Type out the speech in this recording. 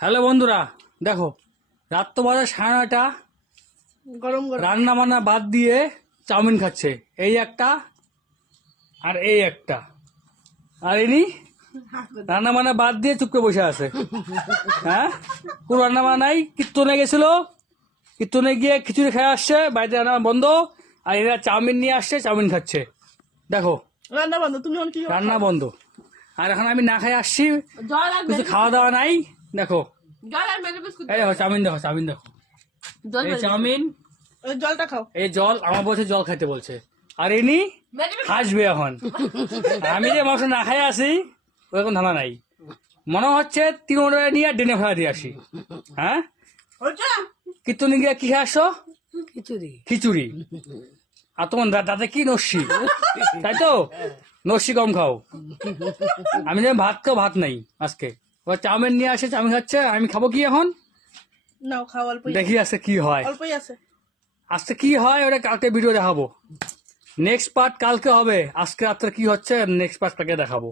Hello বন্ধুরা, দেখো রাত তো বাজে 9:30, গরম গরম রান্না বান্না বাদ দিয়ে চাউমিন খাচ্ছে। এই একটা আর এই একটা, আর ইনি রান্না বান্না বাদ দিয়ে চুপ করে বসে আছে। হ্যাঁ, কোনো রান্না বান্না নাই। কীর্তনে গেছিল, কীর্তনে গিয়ে খিচুড়ি খেয়ে আসছে, বাড়িতে রান্না বন্ধ। আর এরা চাউমিন নিয়ে আসছে, চাউমিন খাচ্ছে। দেখো রান্না বন্ধ, তুমি এখন কি করো? রান্না বন্ধ। আর এখন আমি না খাই আসছি, জল আর কিছু খাওয়া দাওয়া নাই। দেখো জল আর মেরি বিস্কুট এই দেখো চাউমিন, দেখো চাউমিন, দেখো জল এই চাউমিন, ওই জলটা খাও। এই জল। আমার বলছে জল খাইতে বলছে, আর ইনি হাসবে এখন। আমি যে মাংস না খাই আসি, ওরকম ধারণা নাই। মনে হচ্ছে 3 ঘন্টা নিয়ে ডেনে ফেলা দিয়ে আসি। হ্যাঁ, হচ্ছে কীর্তনে গিয়ে কি খেয়ে আসছো? খিচুড়ি। খিচুড়ি। আর তোমার দাঁতে কি নস্যি, তাই তো? নস্যি কম খাও। আমি যে ভাত খাও, ভাত নাই আজকে। ওরা চাউমিন নিয়ে আসে, চাউমিন খাচ্ছে। আমি খাবো কি এখন? নাও খাও, অল্পই দেখি আজকে কি হয়। অল্পই আছে। আজকে কি হয় ওটা কালকে ভিডিও দেখাবো। নেক্সট পার্ট কালকে হবে। আজকে রাত্রে কি হচ্ছে নেক্সট পার্ট কালকে দেখাবো।